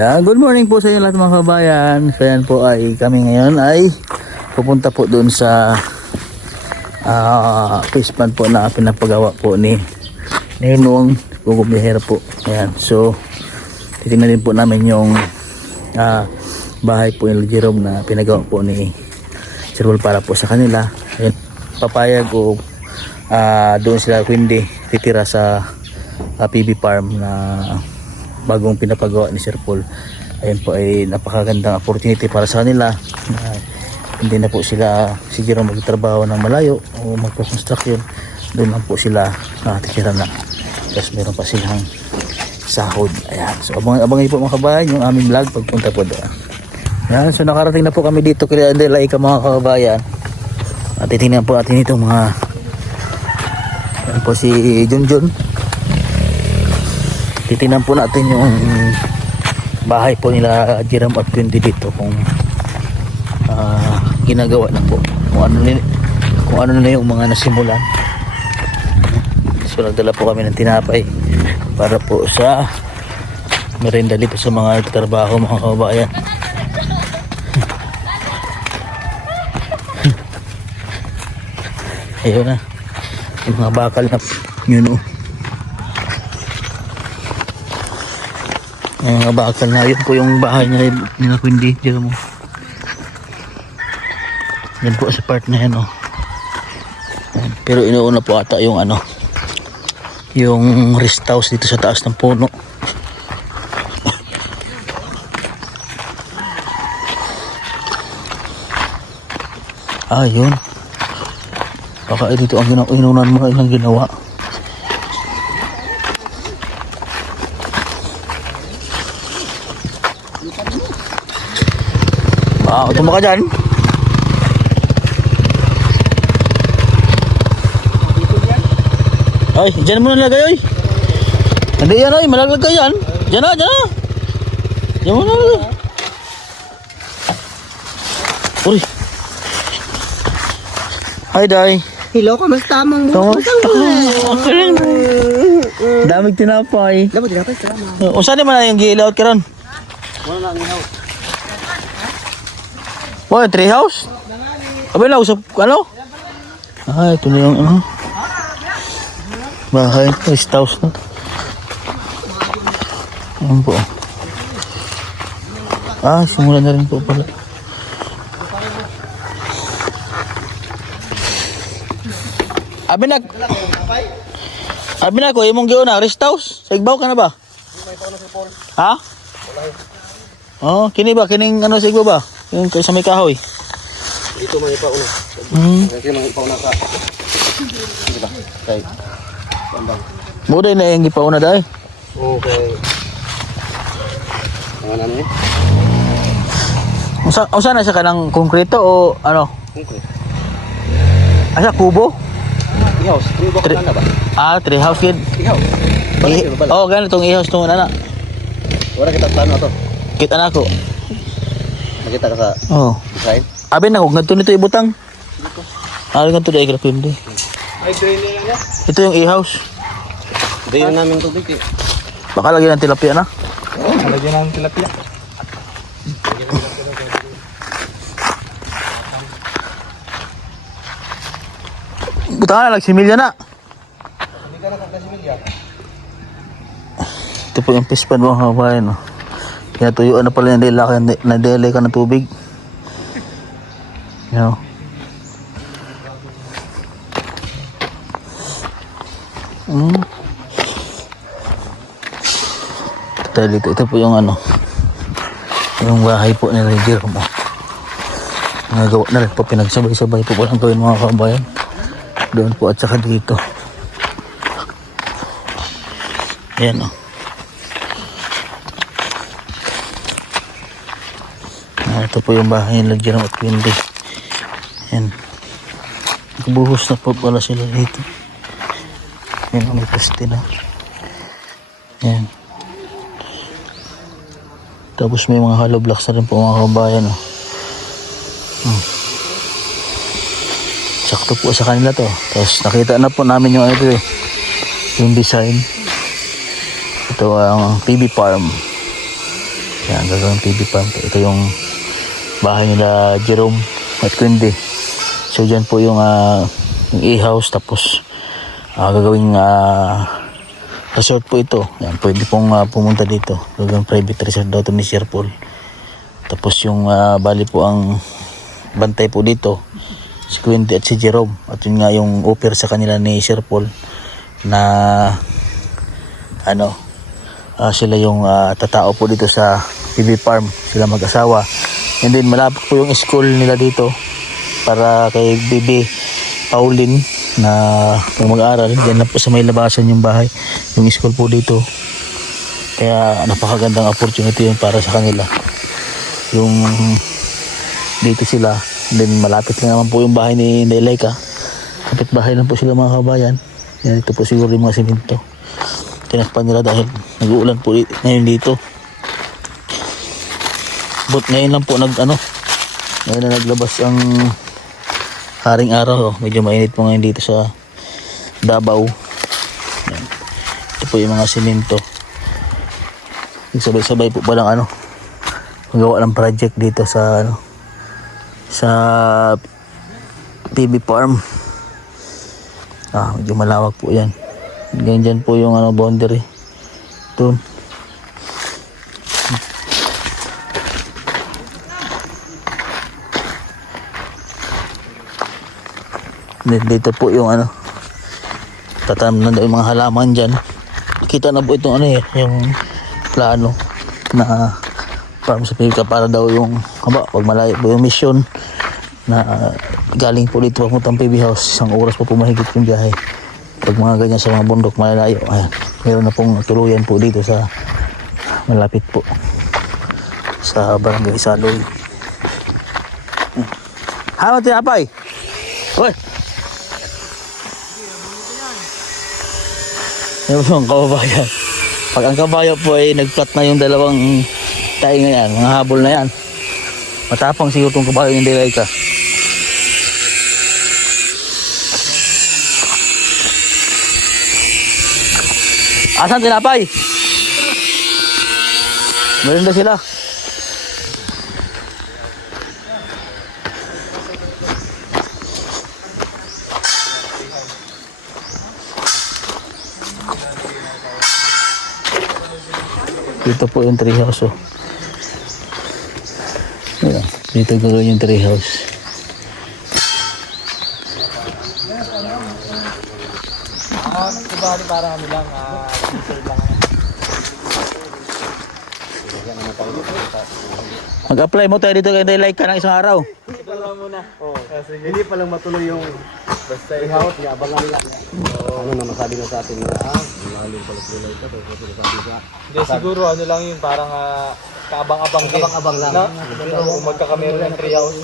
Good morning po sa inyo lahat mga kabayan. So yan po ay kami ngayon ay pupunta po doon sa fish pond po na pinapagawa po ni Ninong Bugubihera po. Ayan. So titingnan din po namin yung bahay po ni Jerome na pinagawa po ni Sir Paul para po sa kanila. Ayan. Papayag o doon sila hindi titira sa PB farm na bagong pinapagawa ni Sir Paul. Ayun po ay napakagandang opportunity para sa kanila. Hindi na po sila siguro magtrabaho ng malayo o magpa-construction. Doon lang po sila titira na. Tapos meron pa silang sahod. Ayan. So abang po mga kabayan yung aming vlog pagpunta po doon. Ayan. So nakarating na po kami dito kay Andela Ika mga kabayan. At titingnan po natin itong mga ayan po si Junjun. Titingnan po natin yung bahay po nila Jerome at Quindy dito kung ginagawa na po kung ano na yung mga nasimulan. So nagdala po kami ng tinapay para po sa merenda dito sa mga trabaho mga kabayan. Ayun na yung mga bakal na yun o. Mga bakal na yun po yung bahay niya nila Quindy. Diyan mo. Yan po sa part na yan oh. Pero inuuna po ata yung ano, yung rest house dito sa taas ng puno. Yun. Baka dito ang inunan mo ilang ginawa. Tuma ka dyan. Ay, dyan mo nalagay oy. Hindi yan oy, malaglag ka yan. Dyan na, dyan na. Dyan mo nalagay. Uy. Hi, Day. Hello, kamusta mong Okay lang. Daming tinapay. Dapat tinapay, salamat. O saan naman na yung gilaot ka ron? Wala na ang ilaw. Wow, tree house? Abay na, usap, ano? Ito na yung, bahay, rest house na. Ayan po. Simulan na rin po pala. Abi na ko, imong giuna, rest house? Sa Igbaw ka na ba? Ha? Kini ba? Kining ano sa Igbaw ba? Yung sa may kahoy. Dito may ipauna. Kasi may ipauna ka. Diba? Kay Bambang. Buday na yung ipauna dahil. Okay. Ang ano yun? Usa na siya ka ng konkreto o ano? Concrete. Asa kubo? I-house. Tumibok ka na ba? Tree house yun. I-house. Ganitong i-house itong na. Wala kita plano ito. Kita na ako. Nakita ka sa design? Abi na kung ganito nito ibutang. Ganito dahil grapim di. Ay, drain na lang. Ito yung i-house. Drain na namin tubig eh. Baka lagyan ng tilapia na. Lagyan namin tilapia. Butangan na, nagsimilya na. Hindi ka nakasimilya. Ito po yung fish pond mga kabayan. Pinatuyuan na pala yung delay ka ng tubig. Yan. Ito po yung ano, yung bahay po nila Jerome. Nagawa na rin po, pinagsabay-sabay po lang gawin mga kabayan. Doon po at saka dito. Ayan o. Ito po yung bahay nila Jerome at Quindy. Ayan. Nagbuhos na po pala sila dito. Ayan, may poste na. Ayan. Tapos may mga hollow blocks na rin po mga kabayan. Sakto po sa kanila to. Tapos nakita na po namin yung ito yung design. Ito ang PB farm. Yan, gagawin PB farm. Ito yung bahay nila Jerome at Quindy. So dyan po yung e-house, tapos gagawing resort po ito. Yan, pwede pong pumunta dito. Gagawing private resort daw to ni Sir Paul. Tapos yung bali po ang bantay po dito si Quinty at si Jerome, at yun nga yung offer sa kanila ni Sir Paul na sila yung tatao po dito sa PB farm, sila mag-asawa. And then malapit po yung school nila dito para kay Bibi Pauline na kung mag-aaral. Diyan na po sa may labasan yung bahay, yung school po dito. Kaya napakagandang opportunity yun para sa kanila. Yung dito sila, then malapit lang naman po yung bahay ni Laika. Kapit bahay lang po sila mga kabayan. Yan, ito po siguro yung mga simento. Tinakpan nila dahil nag-uulan po ngayon dito. But ngayon lang po ngayon na naglabas ang haring araw. Medyo mainit po ngayon dito sa Davao. Yan. Ito po yung mga simento. Sabay-sabay po palang magawa ng project dito sa sa PB farm. Medyo malawak po yan. Ganyan po yung boundary. Ito. Dito po yung tatanam na daw yung mga halaman dyan. Kita na po itong yung plano na farm sa PB para daw yung pag malayo po yung mission na galing po dito papuntang PB house, isang oras po pumahigit yung biyahe. Pag mga ganyan sa mga bundok malalayo, ayan, meron na pong tuluyan po dito sa malapit po sa barangay Saloy. Hamat tinapay! Uy! Yan po ang kababayan. Pag ang kabayo po ay nag-flat na yung dalawang tayo ngayon, mga habol na yan. Matapang siguro itong kabayo yung delay ka. Asan tinapay? Meron na sila. Dito po yung treehouse. Ayan, dito gagawin yung treehouse. Kubali para lang, simple lang. Mag-apply mo tayo dito kay like ka ng isang araw. Ito lang muna. Hindi pa lang matuloy yung basta ihawat niya, abangan nila. Ano na masabi na sa atin na malalim pala sila ito. Hindi, siguro lang yun, parang kaabang-abang din. Kaabang-abang lang. Pero kung magkakamero ng treehouse.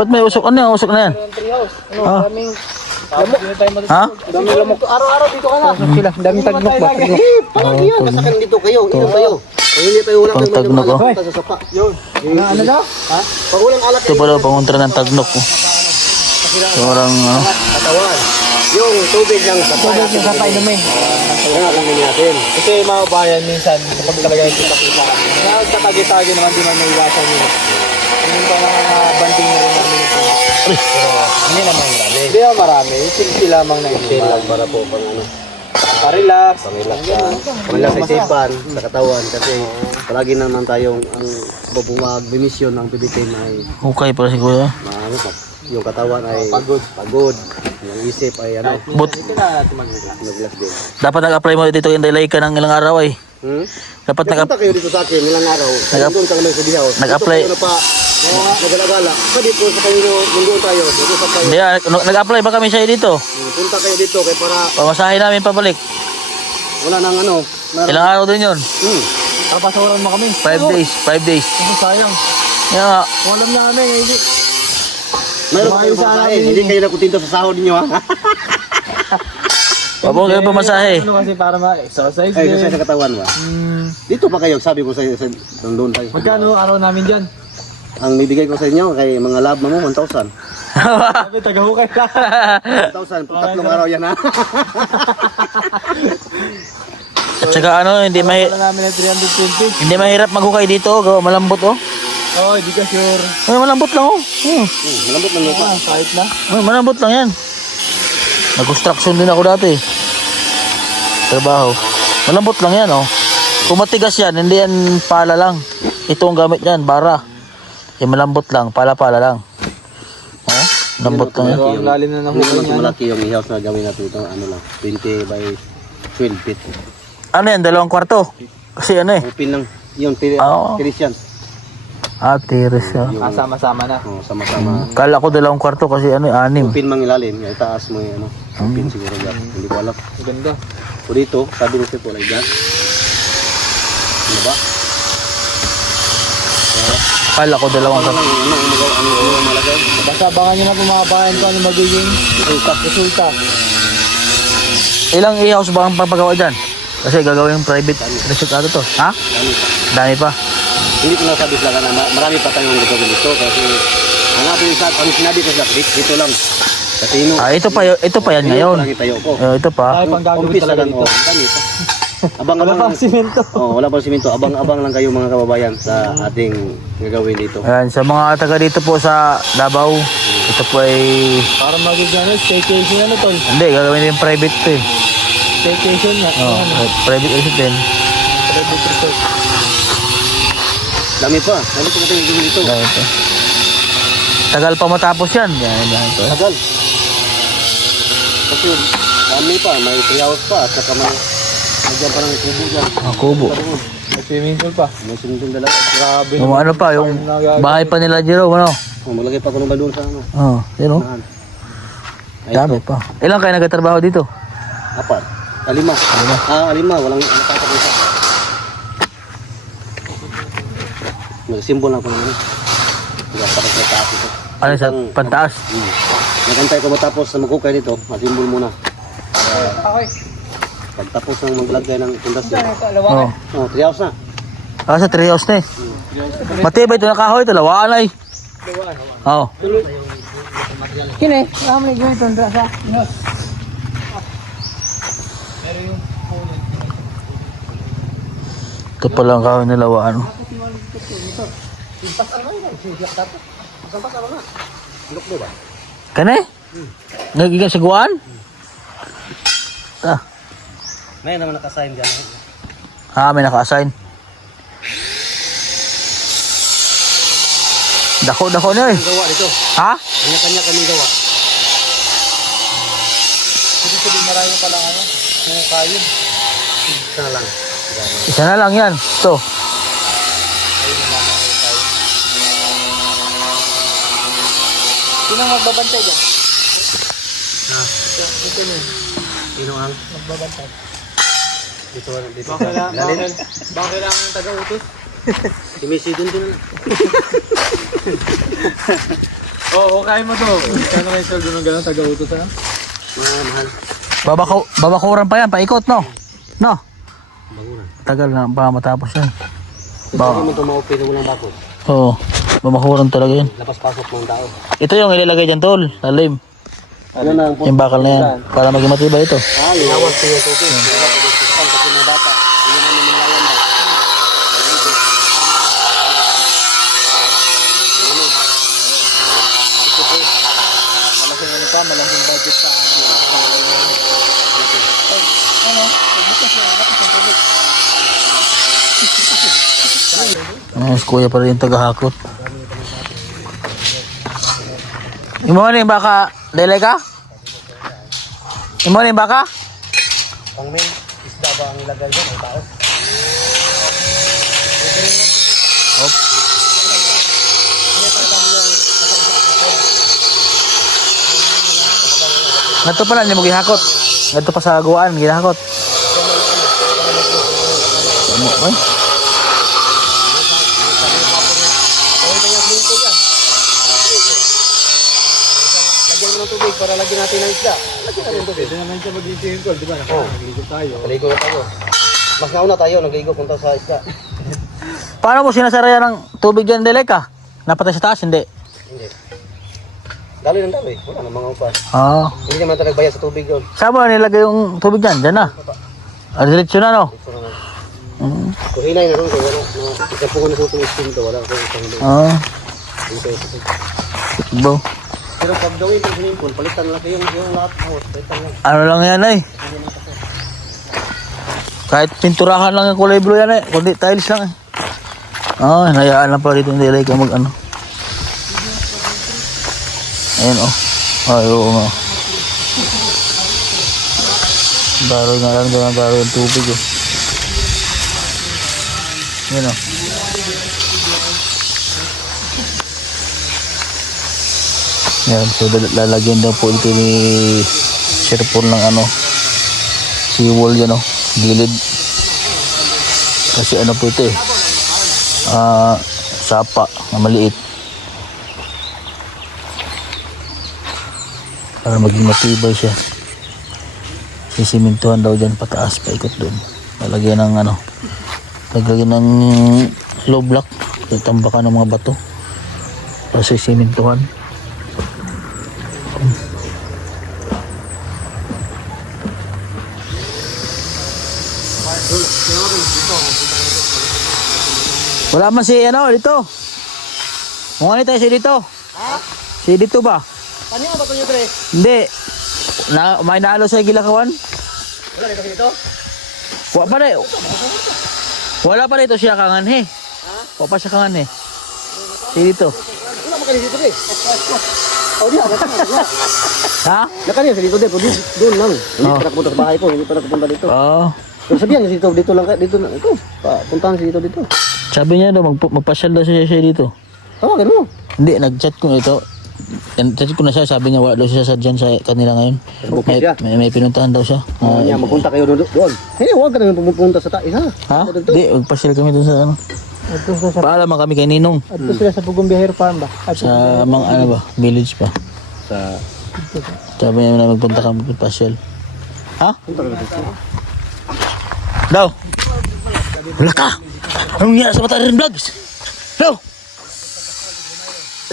Ba't may usok? Ano yung usok na yan? Treehouse. Daming lamok. Ha? Daming lamok. Araw-araw dito ka na. Sila, daming tagnok ba? Parang yun, kasakan dito kayo. Inom kayo. Hindi pa yung ulang Pang tagnok oh. sa sapa. Yun. Ano daw? Ha? Pag ulang alat. Ito pala pangontra ng tagnok oh. Parang katawan. Yung tubig ng sapay. Tubig ng sapay namin. Kaya lang natin. Kasi mga bayan minsan kapag talaga yung kita-kita. Nagtatagi-tagi naman di man may iwasan nila. Yung banding na rin namin ito. Hindi naman marami. Hindi naman marami. Silsi lamang na ito. Lang para po pang pa-relax. Pa-relax sa isipan, sa katawan. Kasi palagi naman tayong ang mag-misyon ng PBT ay hukay pala si kuya. yung katawan ay pagod. Yung isip ay mag-relax din. Dapat nag-apply mo dito kay like ka ng ilang araw ay. Dapat Punta kayo dito sa akin ilang araw. Doon ka naman sa Bihaw. Nag-apply. Nagala-gala. Pwede po sa kayo doon tayo. Hindi, nag-apply ba kami sa'yo dito? Punta kayo dito kay para pamasahe namin pabalik. wala nang Ilang araw din yun? Papasawaran mo kami. 5 days. 5 days. Sayang. Yeah. Walang namin. Meron kayo sa hindi kayo nakutinto sa sahod niyo ha. Pabong kayo pamasahe. Kasi para ma-exercise din. Exercise sa katawan ba? Dito pa kayo, sabi ko sa doon tayo. Magkano araw namin dyan? Ang bibigay ko sa inyo kay mga lab mo 1,000. Sabi taga-hukay lang. 1,000, tatlong araw yan ha. At saka ano, Wala namin na 320. hindi mahirap maghukay dito, oh. Gawa malambot oh. Oo, di ka sure. Ay, malambot lang oh. Malambot lang lupa. Kahit na. Ay, malambot lang yan. Nag-construction din ako dati. Trabaho. Malambot lang yan oh. Kung matigas yan, hindi yan pala lang. Ito ang gamit yan, bara. Yung malambot lang, pala-pala lang. Oh, lambot lang yan. Pero ang lalim na Hindi nahukay naman niya. malaki yung house na gawin natin ito. Ano lang, 20 by 12 feet. Ano yan, 2 kwarto? Kasi ano eh. Open lang. Yun, Oo. tiris yan. Ah, tiris siya. Yung, Sama-sama na. sama-sama. Kala ko 2 kwarto kasi ano, 6. Open mang ilalim. Yung itaas mo yung ano. Open siguro dyan. Hindi ko alam. Maganda. O dito, sabi nito po, like dyan. Ano ba? Kala ko 2 Ano kwarto. lang, ano malagay? Basta abangan nyo na pumabayan ko ano magiging resulta. Ilang i-house ba ang papagawa dyan? Kasi gagawin yung private resort ato to. Ha? Ano pa? Dami pa. Hindi ko nasabi sila na marami pa tayong gagawin dito kasi hanapin sa ang sinabi ko sa dito lang. Kasi Ah, ito pa yan ngayon. Lagi tayo ko. Ito pa. Ay, pang gagawin Umpisa talaga lang dito. dami pa. Abang Wala pang simento. wala pang simento. Abang lang kayo mga kababayan sa ating gagawin dito. Ayan, sa mga taga dito po sa Davao, ito po ay Para magiging ano, staycation ano tol. hindi, gagawin din private to eh. Staycation na. Oh, private resort din. Private resort. Dami pa natin gagawin dito. Dami pa. Tagal pa matapos yan. Yan pa. Tagal. Kasi dami pa. May treehouse pa. At saka may nagyan pa ng kubo dyan. Ah, kubo. May swimming pool pa. May sinintong dalawa. Grabe. Yung ano pa, yung bahay pa nila Jerome, ano? Malagay pa ko ng balon sa ano. Oh, yun oh. Nahan. Dami pa. Ilang kayo nagtatrabaho dito? Apat. Alima. Alima. Walang nakatak isa. Nag-symbol lang ko naman. Nagpatak sa taas ito. Ano sa pantaas? Nagantay ko matapos na magkukay dito. Mag-symbol muna. Okay. Pagtapos ng maglagay ng pundasyon. Oh. Oh, treehouse na. Ah, sa treehouse na eh. Matibay ito na kahoy, ito lawaan ay. Oo. Kini, kami gawin ito sa. Ito pala ang kahoy na lawaan. Kane? Nagigan sa guwan? Ah, May naman nakasign dyan. may naka-assign. Dako na eh. Gawa dito. Ha? Kanya-kanya kami gawa. Hindi sabihin marami pa lang ano. Yung kain. Isa na lang. Isa na lang yan. Ito. Sino magbabantay dyan? Sino ang? Magbabantay. Dito. Bakit lang Lalim. ang taga-utos? Si Messi dun din. Oo, kaya mo to. Kano kayo soldo ng gano'ng taga-utos ha? Mahal. Babakuran pa yan. Paikot, no? No? Baguran. Tagal na pa matapos yan. Bakit mo ito ma-open na walang bakod? Oo. Babakuran talaga yan. Lapas-pasok ng tao. Ito yung ilalagay dyan, tol. Lalim. Ano na ang Yung bakal na yan. Para maging matibay ito. Awas siya ito. Kasi mga bata. Hindi namin malayan na. Malaking ano pa, malaking budget pa. Mas kuya pa rin yung tagahakot. Imo ni baka dele ka? Imo ni baka? Ang main isda ba ang ilagay dyan? Ang tao? Nato pa na mo gihakot. Nato pa sa guwaan gihakot. Amo ay. Lagyan mo ng tubig para lagyan natin ng isda. Lagyan natin ng tubig. Pwede naman siya mag-swimming pool, di ba? Nagligo tayo. Naligo na tayo. Mas nauna tayo, nagligo punta sa isda. Paano mo sinasaraya ng tubig diyan dele ka? Napatay sa taas hindi. Hindi. Daloy ng daloy. Wala na mga upas. Ah. Hindi naman tayo nagbayad sa tubig doon. Saan mo nilagay yung tubig diyan? Diyan na. Diretso na, no? Kung hinay na ron, kung wala, isa po ko na sa itong istinto, wala ko isang doon. Oo. Bo. Pero pag gawin ng swimming pool, palitan lang yung lahat ng host, palitan lang. Ano lang yan ay? Kahit pinturahan lang yung kulay blue yan eh. Kundi tiles lang eh. Oo, hinayaan lang pa dito. Hindi like mag ano. Ayun oh. Ay, oo nga. Daroy nga lang doon. Daroy yung tubig oh. Ayun oh. Yan, so lalagyan daw po ito ni Sherpon ng ano, seawall yan o, gilid. Kasi ano po ito eh, sapa na maliit. Para maging matibay siya. Sisimintuhan daw dyan pataas, paikot doon. Lalagyan ng ano, lalagyan ng low block, tambakan ng mga bato. Para sisimintuhan. Wala man si ano dito. Muna tayo si dito. Ha? Si dito ba? Kanino ba ito nyo, Dre? Hindi. May nalo sa Gilakawan? Wala dito dito? Wala pa rin. Wala pa rito siya kangan he. Wala pa siya kangan he. Si dito. Wala makanino dito, Dre. Oh, di ako. Ha? Nakanino sa dito, Dre. Doon lang. Hindi pa nakapunta sa bahay ko. Hindi pa nakapunta dito. Oo. Pero sabihan niyo dito lang. Dito na. Ito. Puntahan siya dito. Sabi niya daw magpasyal daw siya dito. Tawagan mo. Hindi, nag-chat ko ito. Chat ko na siya, sabi niya wala daw siya sa dyan sa kanila ngayon. May pinuntahan daw siya. Niya, magpunta kayo doon. Hey, huwag ka naman pumunta sa taas, ha? Ha? Hindi, magpasyal kami doon sa ano. Paalam kami kay Ninong. At sila sa Pugong Biyahero Farm ba? Sa mga ano ba, village pa. Sa... Sabi niya na magpunta kami magpasyal. Ha? Punta ka dito. Daw! Wala ka! Anong nangyari sa Mata Rin Vlogs? Daw!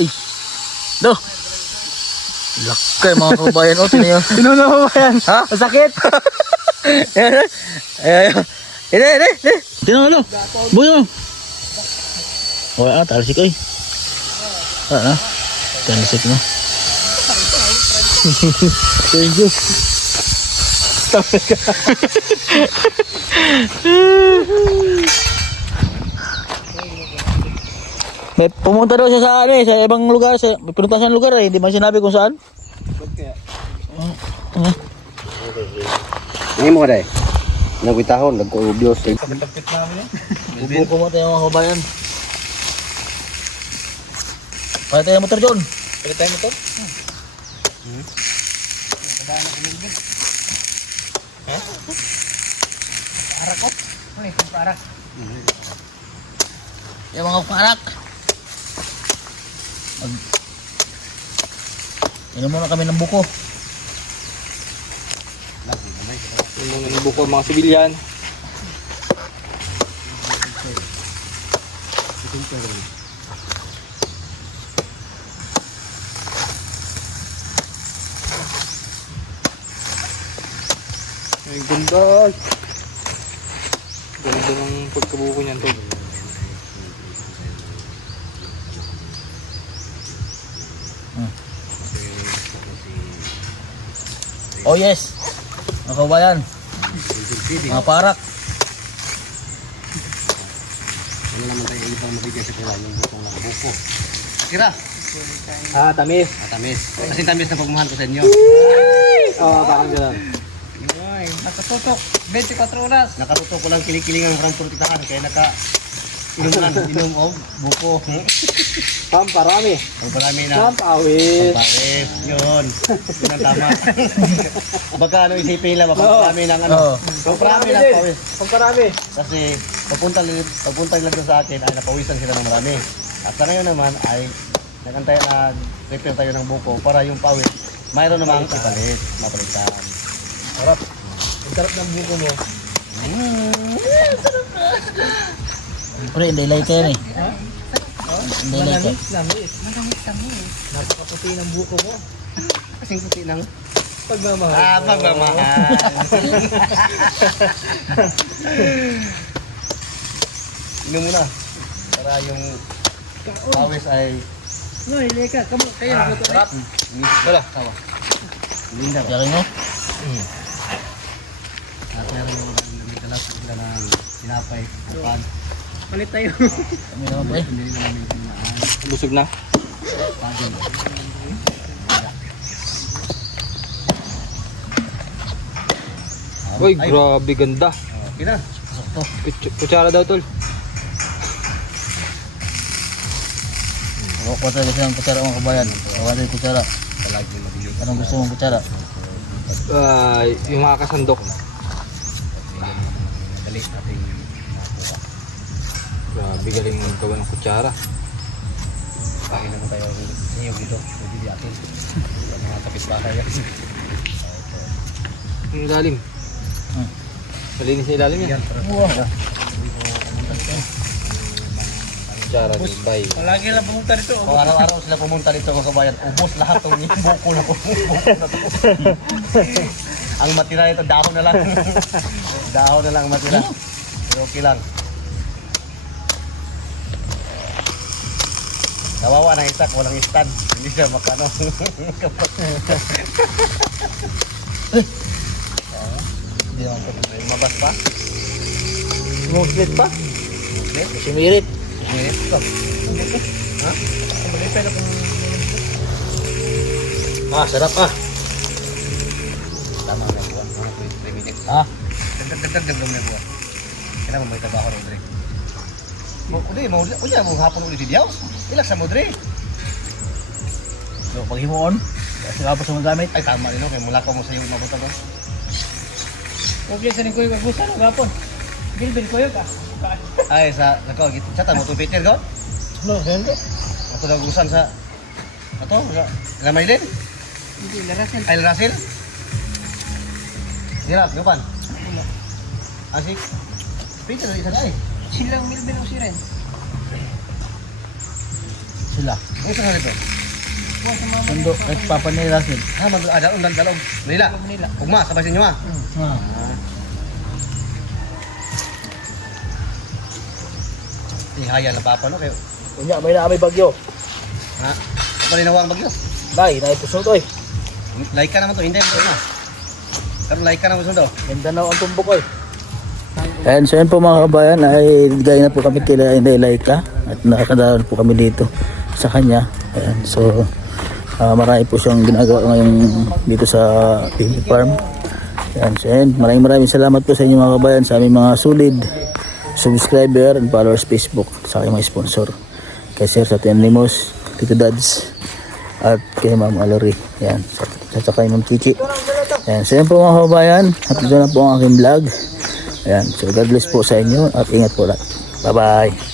Ay! Daw! Lakay mga kababayan. O, tinan nyo. Pinuno mo ba yan? Ha? Masakit? Ayan, ayan. Ayan. Tinan mo, daw. Buhay mo. Wala na, talsik ay. Wala na. Talsik na. Thank you. May pumunta daw siya sa ano eh, sa ibang lugar, sa pinunta siyang lugar eh, hindi man sinabi kung saan. Ngayon mo ka, Dre. Nagwitahon, nagko-ubyos. Pagkatapit namin eh. Bubuko mo tayo mga kabayan. Kaya tayo motor John. Pwede tayo mo to? Parak ko? Ano yung parak? Yung mga parak. Inom muna kami ng buko. Yung mga inubuko mga sibilyan. Ay, ganda. Ganda ng pagkabuko niyan to. Oh yes. Mga kabayan. Mga parak. Ano naman tayo ibang mabigyan sa kailangan yung bukong lang. Buko. Akira. Tamis. Tamis. Kasi tamis na pagmahal ko sa inyo. Oo, parang gano'n. Nakatutok 24 oras. Nakatuto ko lang kilikiling ang farm portitahan. Kaya inom o buko. Pamparami. Ang marami na. Pampawis. Pampawis. Yun. Yun ang tama. Baka ano isipin nila. Pamparami ng ano. Pamparami ng pawis. Pamparami. Kasi pagpunta nila doon sa akin ay napawisan sila ng marami. At sa ngayon naman ay prepare tayo ng buko para yung pawis mayroon namang ipalit, mapalitan. Sarap. Ang sarap ng buko mo. Pre, hindi like yan eh. Hindi like yan. Lamis. Napakaputi ng buko mo. Kasing puti ng Pagmamahal. Pagmamahal. Inom muna. Para yung pawis ay No, hindi ka. Kamu, kayo nagluto. Sarap. Wala. tawa. Linda ba? Kaya nyo? At meron yung nagdala sila ng sinapay, kapan. Palit tayo. Kami naman po eh. Hindi nila namin kinaan. Busog na. Pagin. Uy, grabe ganda. Okay na. Kutsara daw, tol. Kuha tayo kasi ng kutsara mga kabayan. Kuha tayo yung kutsara. Palagi mabilis. Anong gusto mong kutsara? Yung mga kasandok. Dali natin nakuha. Grabe galing gawa ng kutsara. Pagin naman tayo niyog dito. Pwede di atin. Sa mga kapitbahay. Ang ilalim. Malinis sa ilalim yan. Wow. Kutsara ni Bay. Palagi lang pumunta dito. Kung araw-araw sila pumunta dito mga kabayan, ubos lahat ng buko na buko na to. Ang matira nito, dahon na lang. Dahon na lang ang matira. Pero okay lang. Kawawa ng isak, walang stand. Hindi siya makano. Hindi naman po. May mabas pa? Muslit pa? Sumirit. Ito. Ha? Ah, sarap ah. Tama na buwan. Mga 3 minutes. Ah, Dagdag na buwan. Kailangan may trabaho rin, Dre. Unya, mo hapon ulit diyaw. Ilak sa mo, Dre. so paghimuon. Kasi kapos mo gamit. Ay, tama rin, no? Kaya mula ko mo sa iyo mabuta ko. Okay, sa rin ko yung gusto ng gapon. Bilbil ko yun ka. Ay, sa tatan mo to Peter ko. No, hindi. Ato nagusan sa Lamay din. Hindi, larasin. Ay, Rasil. Hirap, gapan. Asik. Peter isa na eh. Silang Milbil o si Ren. Sila. Ang isa na dito. Buwan sa mama Mundo, kahit papa ni Rasil. Ha, dalong. Manila. nila. Ugma, sabay sa inyo ha. Ah. Ihaya na papa no kayo. Unya, may naamay bagyo. Ha? Ako rin nawa ang bagyo. Dai, naipusod oy. Like ka naman to, hindi mo na. Pero like ka naman sundo. Mindanao ang tumbok oy. Ayan, so yun po mga kabayan, ay gaya na po kami kila Inday Laika at nakakadaan po kami dito sa kanya. Ayan, so marami po siyang ginagawa ngayon dito sa pig farm. Ayan, so yun, maraming salamat po sa inyo mga kabayan, sa aming mga solid subscriber and followers Facebook, sa aking mga sponsor. Kay Sir sa Limos, Tito Dads, at kay Ma'am Alory. Ayan, sa kay Ma'am Chichi. Ayan, so yun po mga kabayan, at ito na po ang aking vlog. Ayan, so God bless po sa inyo at ingat po lahat. Bye bye.